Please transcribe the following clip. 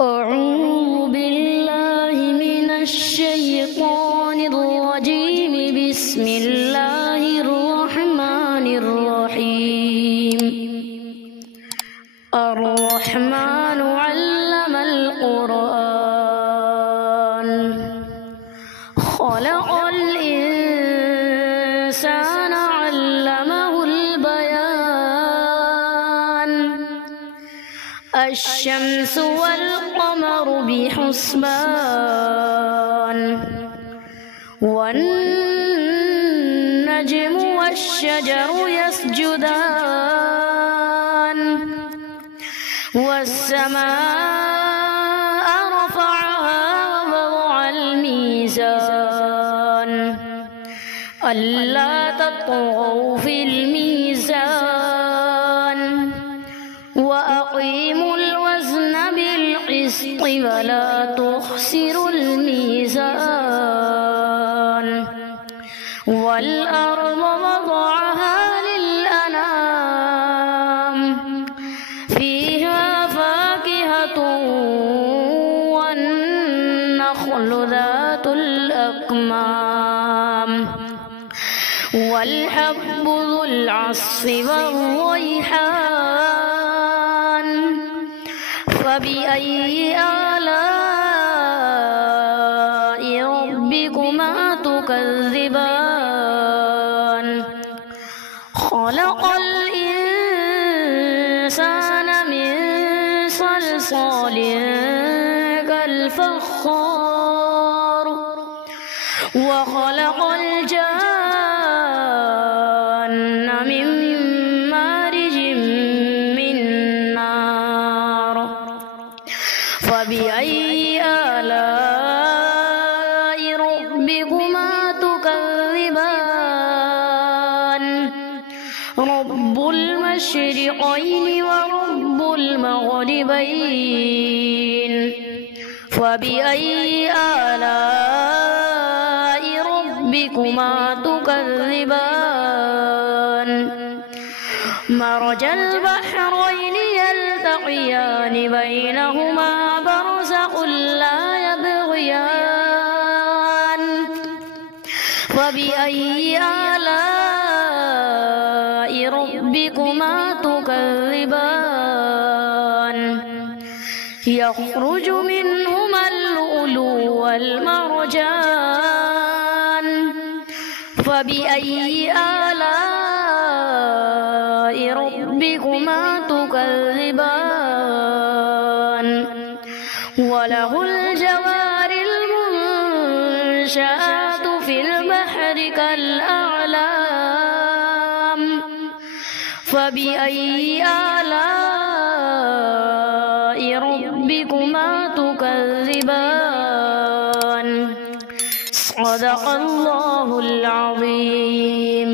أعوذ بالله من الشيطان الرجيم. بسم الله الرحمن الرحيم. الرحمن علم القرآن، خلق الإنسان علمه البيان. الشمس والقمر بحسبان، والنجم والشجر يسجدان. والسماء رفعها ووضع الميزان، ألا تطغوا في الميزان. وأقيموا الوزن بالقسط ولا تخسروا الميزان. والأرض وضعها للأنام، فيها فاكهة والنخل ذات الأكمام، والحب ذو العصف والريحان. فبأي آلاء ربكما تكذبان؟ خلق الإنسان من صلصال كالفخار، وخلق الجان من مارج من نار. فبأي آلاء ربكما تكذبان؟ رب المشرقين ورب المغربين. فبأي آلاء ربكما تكذبان؟ مرج البحرين يلتقيان، بينهما برزخ لا يبغيان. فبأي آلاء ربكما تكذبان؟ يخرج منهما اللؤلؤ والمرجان. فبأي آلاء ربكما تكذبان؟ وله الجوار المنشآت في البحر كالأعلام. فبأي آلاء ربكما تكذبان؟ صدق الله العظيم.